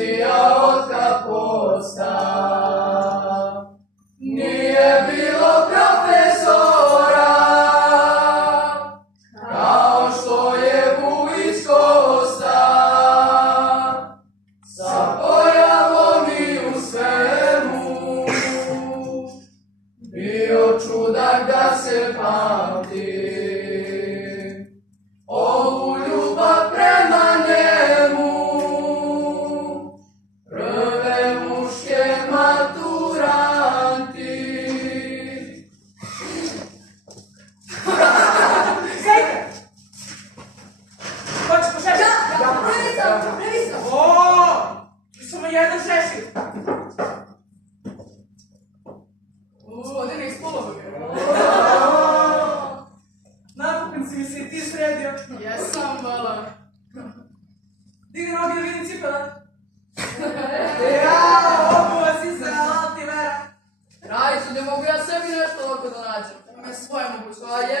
Azija od kad posta. Nije bilo profesora, kao što je Vujić Kosta. Sa pojavom i u svemu, bio čudak da se pamti. Ovu ljubav prema njemu, prve muške maturanti. Sejte! Hoćeš po šešir? Ja, prvi sam. Samo jedan šešir. Odine iz polovoga. Napokon si mi se i ti sredio. Jesam, vala. Digni nogi da vidim cipele. Obuva si se na lati, Vera. Rajiću, ne mogu ja sebi nešto ovako da nađem. Me svoje mogu. Pa je,